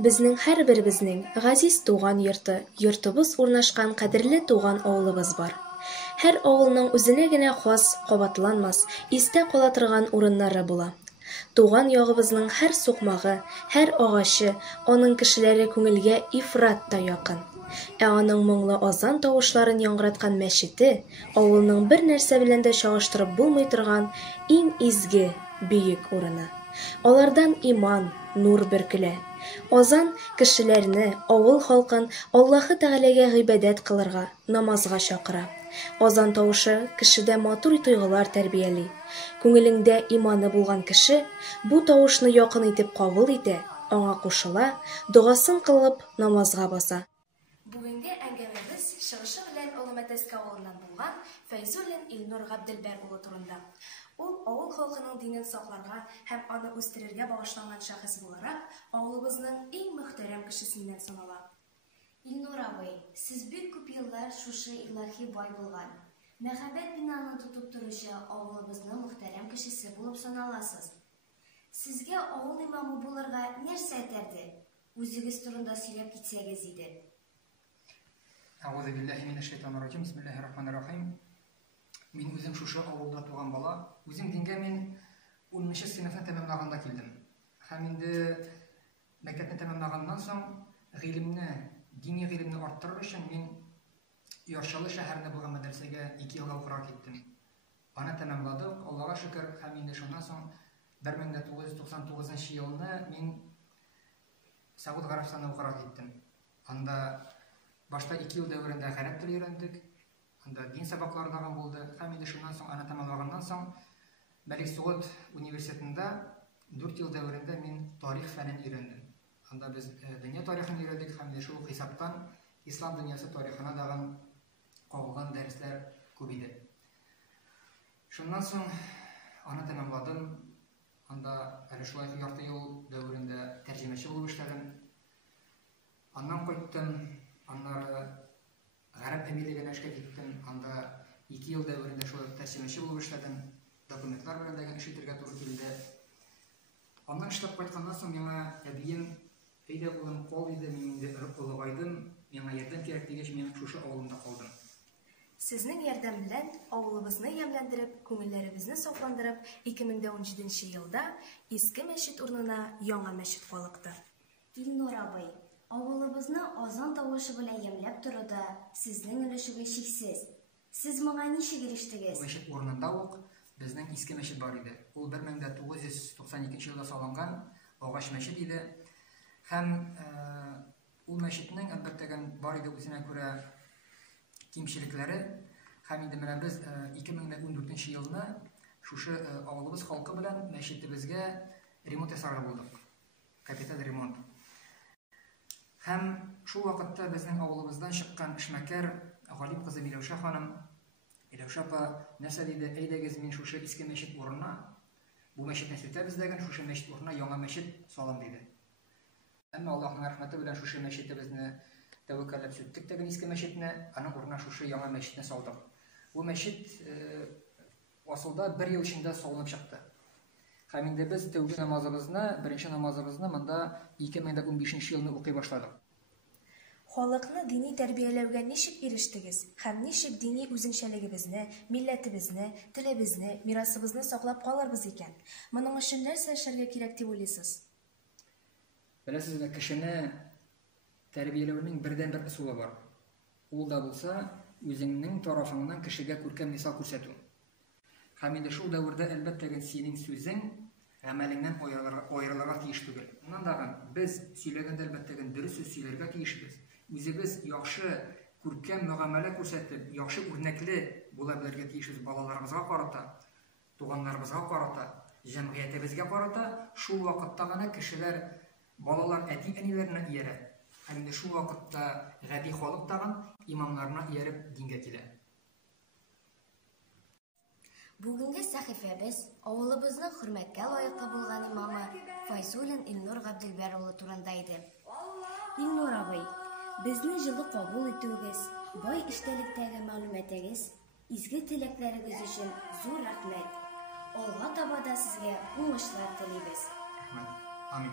Безнең һәрберебезнең газиз туган йорты, йортыбыз урнашкан кадерле туган авылыбыз бар. Һәр авылның үзенә генә хас, кабатланмас, истә кала торган урыннары була. Туган ягыбызның һәр сукмагы, һәр агачы, аның кешеләре күңелгә ифрат та якын. Аның моңлы азан тавышларын яңгыраткан мәчете авылның бер нәрсә белән дә чагыштырып булмый торган иң изге, бөек урыны. Алардан иман, нур бөркелә. Азан кешеләрне, авыл халкын Аллаһы Тәгаләгә гыйбадәт кылырга, намазга чакыра. Азан тавышы кешедә матур тойгылар тәрбияли. Күңелендә иманы булган кеше бу тавышны якын итеп кабул итә, аңа кушыла, дугасын кылып намазга баса. Бүгенге әңгәмәбез чыгышы белән Олы-Мәтәскә авылыннан булган Фәйзуллин Илнур Габделбәр улы турында. Ул авыл халкының динен сакларга һәм аны үстерергә багышланган шәхес буларак авылыбызның иң мөхтәрәм кешесеннән санала. Илнур абый, сез бик күп еллар шушы илаһи бай булган, мәхәббәт бинаны тотып торучы авылыбызның мөхтәрәм кешесе булып саналасыз. Сезгә авыл имамы булырга нәрсә этәрде? Үзегез турында сөйләп китсәгез иде. Әгъузу биллаһи минәш-шәйтанир-раҗим. Бисмиллаһир-рахманир-рахим. Мин үзем шушы авылда туган бала. Үзем дингә мин 10нчы сыйныфны тәмамлаганда килдем. Һәм инде мәктәпне тәмамлаганнан соң дини гыйлемне арттырыр өчен мин Яршалы шәһәрендә булган мәдрәсәгә 2 елга укырга киттем. Аны тәмамладык, Аллаһка шөкер, һәм инде шуннан соң 1999 елны мин Сауд Гарәбстанына укырга киттем. Анда башта 2 ел дәврендә гарәп телен өйрәндек. Анда дин сабаклары да булды. Һәм инде шуннан соң аны тәмамлаганнан соң Мәлик Сугуд университетында 4 ел дәврендә мин тарих фәнен өйрәндем. Анда без дөнья тарихын өйрәндек һәм шул хисаптан ислам дөньясы тарихына дагы кагылган дәресләр күп иде. Шуннан соң аны тәмамладым. Анда әле шулай ярты ел дәврендә тәрҗемәче булып эшләдем. Аннан кайттым. Аннары Гарәп әмирлегенә эшкә киттем. Анда 2 ел дәврендә шулай тәрҗемәче булып эшләдем. Документлар белән дә эш итәргә туры килде. Аннан эшләп кайтканнан соң миңа әбием әйдә улым кал диде, мин инде олыгайдым. Миңа ярдәм кирәк дигәч, мин шушы авылымда калдым. Сезнең ярдәм белән авылыбызны ямьләндереп, күңелләребезне сафландырып, 2017 елда иске мәчет урынына яңа мәчет калыкты. Илнур абый, авылыбызны азан тавышы белән ямьләп торуда сезнең өлешегез чиксез. Сез моңа ничек ирештегез? Мәчет урынында ук безнең иске мәчет бар иде. Ул 1992 елда салынган агач мәчет иде. Һәм ул мәчетнең әлбәттә бар иде үзенә күрә кимчелекләре. Һәм инде менә без 2014 елны шушы авылыбыз халкы белән мәчетебезгә ремонт ясарга булдык. Капиталь ремонт. Һәм шул вакытта безнең авылыбыздан чыккан эшмәкәр Галим кызы Миләүшә ханым, Миләүшә апа нәрсә диде, әйдәгез мин шушы иске мәчет урынына, бу мәчетне сүтәбез дигән, шушы мәчет урынына яңа мәчет салам диде. Әмма Аллаһның рәхмәте белән шушы мәчетебезне тәвәккәлләп сүттек дигән иске мәчетне, аның урынына шушы яңа мәчетне салдык. Бу мәчет асылда 1 ел эчендә салынып чыкты. Һәм инде без тәүге намазыбызны, беренче намазыбызны монда 2015 елны укый башладык. Халыкны дини тәрбияләүгә ничек ирештегез һәм ничек дини үзенчәлегебезне, милләтебезне, телебезне, мирасыбызны саклап калырбыз икән? Моның өчен нәрсә эшләргә кирәк дип уйлыйсыз? Беләсезме, кешене тәрбияләүнең бердән-бер ысулы бар. Ул да булса, үзеңнең тарафыңнан кешегә күркәм мисал күрсәтү. Һәм инде шул дәврдә әлбәттә синең сүзең гамәлеңнән аерылырга тиеш түгел. Моннан да без сөйләгәндә әлбәттә дөрес сүз сөйләргә тиешбез. Үзебез яхшы күркәм мөгамәлә күрсәтеп, яхшы үрнәкле була белергә тиешбез балаларыбызга карата, туганнарыбызга карата, җәмгыятебезгә карата. Шул вакытта гына кешеләр, балалар әти-әниләренә иярә. Һәм инде шул вакытта гади халык тагын имамнарына ияреп дингә килә. Бүгенге сәхифәбез авылыбызның хөрмәткә лаеклы булган имамы Фәйзуллин Илнур Габделбәр улы турында иде. Илнур абый, безне җылы кабул итүегез, бай эчтәлектәге мәгълүматыгыз, изге теләкләрегез өчен зур рәхмәт. Алга таба да сезгә уңышлар телибез. Амин.